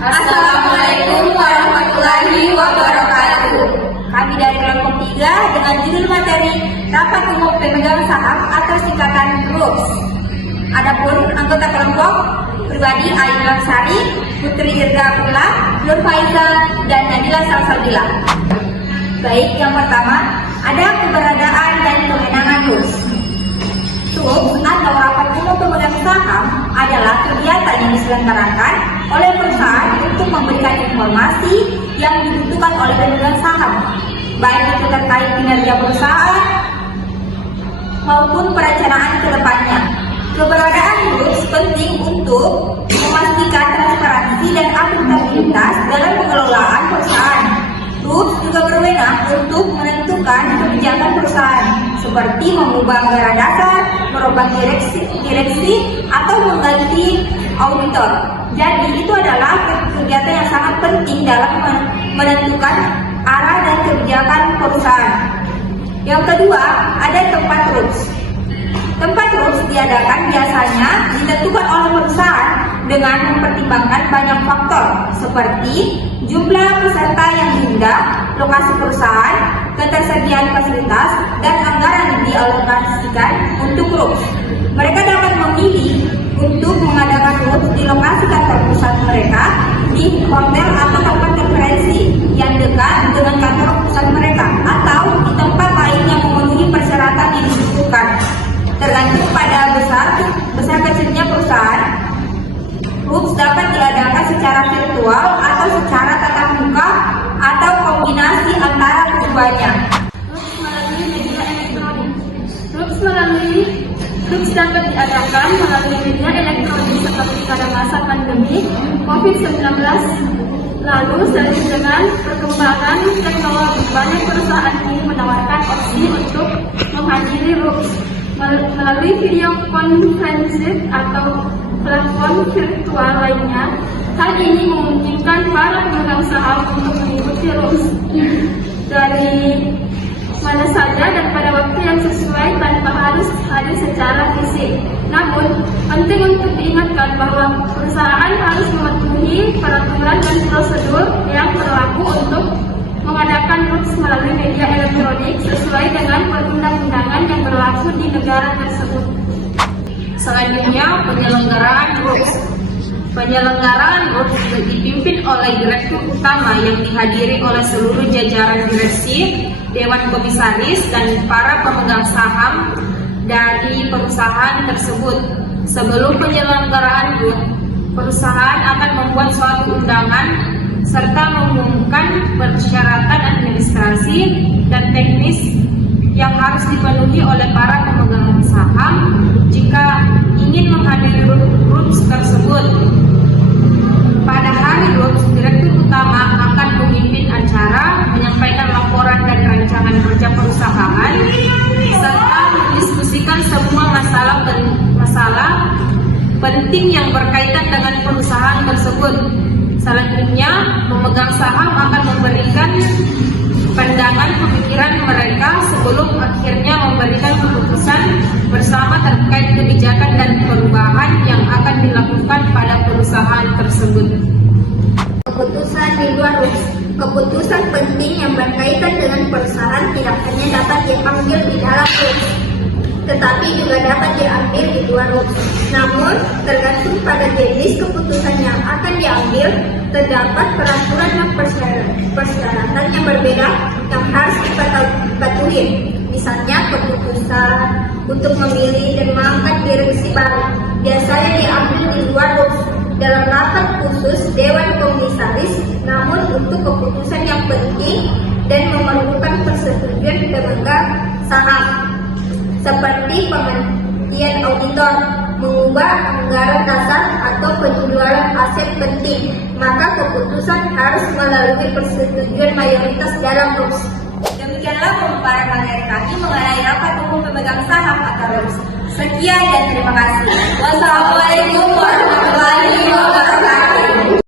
Assalamualaikum warahmatullahi wabarakatuh. Kami dari kelompok 3 dengan judul materi Rapat Umum Pemegang Saham atau singkatan RUPS. Adapun anggota kelompok pribadi Ayu Laksari, Putri Irga Pula, Nur Faiza, dan Nadila Salsabila. Baik, yang pertama ada keberadaan dan kewenangan RUPS. RUPS atau Rapat Umum Pemegang Saham adalah kegiatan yang diselenggarakan oleh perusahaan untuk memberikan informasi yang dibutuhkan oleh pemegang saham, baik itu terkait kinerja perusahaan maupun perencanaan ke depannya. Keberadaan RUPS penting untuk memastikan transparansi dan akuntabilitas dalam pengelolaan perusahaan. RUPS juga berwenang untuk menentukan kebijakan perusahaan, seperti mengubah anggaran dasar, merubah direksi, atau mengganti auditor. Jadi itu adalah kegiatan yang sangat penting dalam menentukan arah dan kebijakan perusahaan. Yang kedua, ada tempat RUPS. Tempat RUPS diadakan biasanya ditentukan oleh perusahaan dengan mempertimbangkan banyak faktor seperti jumlah peserta yang diundang, lokasi perusahaan, ketersediaan fasilitas, dan anggaran yang dialokasikan untuk RUPS. Mereka dapat memilih untuk mengadakan RUPS di lokasi kantor pusat mereka, di hotel atau tempat konferensi yang dekat dengan kantor pusat mereka, atau di tempat lain yang memenuhi persyaratan yang dibutuhkan. Tergantung pada besar kecilnya perusahaan, RUPS dapat diadakan secara virtual atau secara tatap muka atau kombinasi antara keduanya. RUPS dapat diadakan melalui media elektronik seperti pada masa pandemi COVID-19 lalu. Seiring dengan perkembangan teknologi, banyak perusahaan ini menawarkan opsi untuk menghadiri RUPS melalui video conferencing atau platform virtual lainnya. Hal ini memungkinkan para pemegang saham untuk mengikuti RUPS dari mana saja dan pada waktu yang sesuai tanpa harus hadir secara fisik. Namun, penting untuk diingatkan bahwa perusahaan harus mematuhi peraturan dan prosedur yang berlaku untuk mengadakan RUPS melalui media elektronik sesuai dengan perundang-undangan yang berlaku di negara tersebut. Selanjutnya, penyelenggaraan RUPS. Penyelenggaraan RUPS dipimpin oleh direktur utama yang dihadiri oleh seluruh jajaran direksi, dewan komisaris, dan para pemegang saham dari perusahaan tersebut. Sebelum penyelenggaraan RUPS, perusahaan akan membuat suatu undangan serta mengumumkan persyaratan administrasi dan teknis yang harus dipenuhi oleh para pemegang saham jika ingin menghadiri RUPS tersebut. Pada hari RUPS, direktur utama akan memimpin acara, menyampaikan laporan dan rancangan kerja perusahaan, serta mendiskusikan semua masalah penting yang berkaitan dengan perusahaan tersebut. Selanjutnya, pemegang saham akan memberikan pandangan pemikiran mereka sebelum akhirnya memberikan keputusan bersama terkait kebijakan dan perubahan yang akan dilakukan pada perusahaan tersebut. Keputusan di luar RUPS. Keputusan penting yang berkaitan dengan perusahaan tidak hanya dapat diambil di dalam RUPS, tetapi juga dapat diambil di luar RUPS. Namun, tergantung pada jenis keputusan yang akan diambil, terdapat peraturan dan persyaratan yang berbeda yang harus dipatuhi. Misalnya, keputusan untuk memilih dan mengangkat direksi baru biasanya diambil di luar RUPS dalam rapat khusus Dewan Komisaris. Namun, untuk keputusan yang penting dan memerlukan persetujuan pemegang saham, seperti penghentian auditor, mengubah anggaran dasar, atau penjualan aset penting, maka keputusan harus melalui persetujuan mayoritas dalam RUPS. Demikianlah pemaparan materi kami mengenai rapat umum pemegang saham atau RUPS. Sekian dan terima kasih. Wassalamualaikum warahmatullahi wabarakatuh.